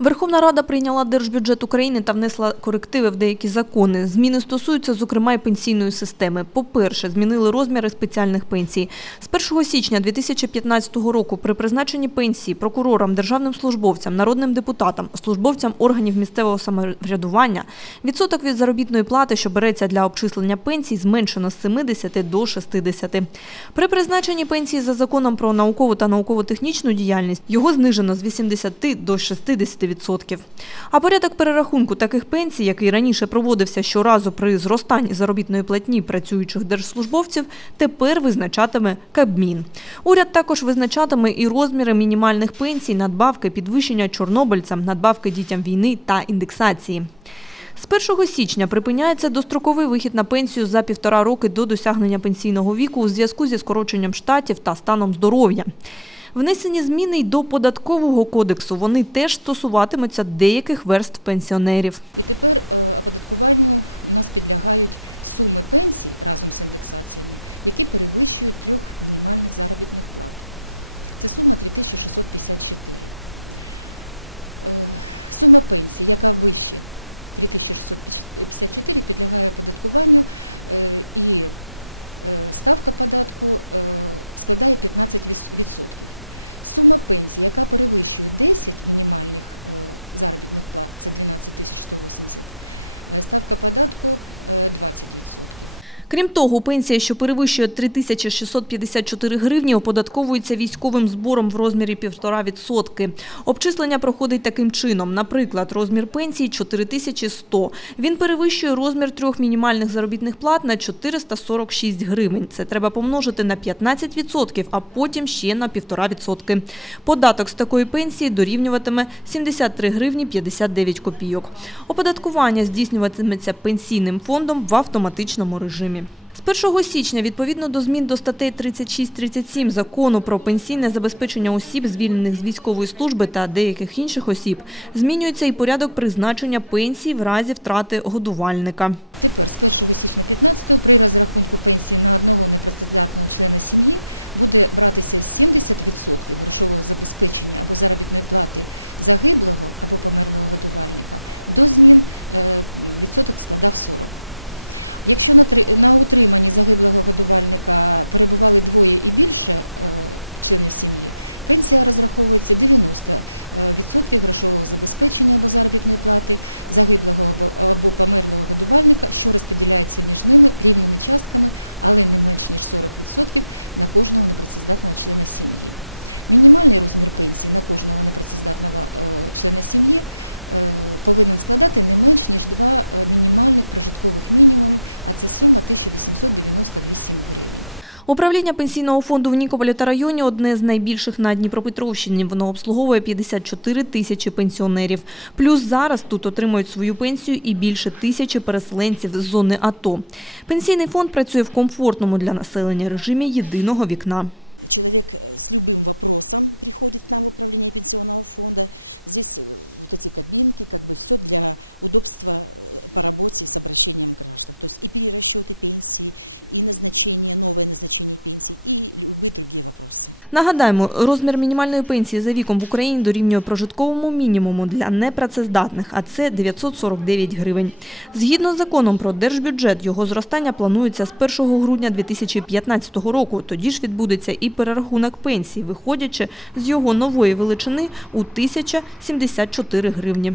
Верховна Рада прийняла держбюджет України та внесла корективи в деякі закони. Зміни стосуються, зокрема, і пенсійної системи. По-перше, змінили розміри спеціальних пенсій. З 1 січня 2015 року при призначенні пенсії прокурорам, державним службовцям, народним депутатам, службовцям органів місцевого самоврядування відсоток від заробітної плати, що береться для обчислення пенсій, зменшено з 70 до 60. При призначенні пенсії за законом про наукову та науково-технічну діяльність його знижено з 80 до 60%. А порядок перерахунку таких пенсій, який раніше проводився щоразу при зростанні заробітної платні працюючих держслужбовців, тепер визначатиме Кабмін. Уряд також визначатиме і розміри мінімальних пенсій, надбавки, підвищення чорнобильцям, надбавки дітям війни та індексації. З 1 січня припиняється достроковий вихід на пенсію за півтора роки до досягнення пенсійного віку у зв'язку зі скороченням штатів та станом здоров'я. Внесені зміни й до податкового кодексу. Вони теж стосуватимуться деяких верств пенсіонерів. Крім того, пенсія, що перевищує 3654 гривні, оподатковується військовим збором в розмірі 1,5%. Обчислення проходить таким чином. Наприклад, розмір пенсії 4100. Він перевищує розмір трьох мінімальних заробітних плат на 446 гривень. Це треба помножити на 15%, а потім ще на 1,5%. Податок з такої пенсії дорівнюватиме 73 гривні 59 копійок. Оподаткування здійснюватиметься пенсійним фондом в автоматичному режимі. З 1 січня, відповідно до змін до статей 36-37 закону про пенсійне забезпечення осіб, звільнених з військової служби та деяких інших осіб, змінюється і порядок призначення пенсій в разі втрати годувальника. Управління пенсійного фонду в Нікополі та районі одне з найбільших на Дніпропетровщині. Воно обслуговує 54 тисячі пенсіонерів. Плюс зараз тут отримують свою пенсію і більше тисячі переселенців з зони АТО. Пенсійний фонд працює в комфортному для населення режимі єдиного вікна. Нагадаємо, розмір мінімальної пенсії за віком в Україні дорівнює прожитковому мінімуму для непрацездатних, а це 949 гривень. Згідно з законом про держбюджет, його зростання планується з 1 грудня 2015 року. Тоді ж відбудеться і перерахунок пенсії, виходячи з його нової величини у 1074 гривні.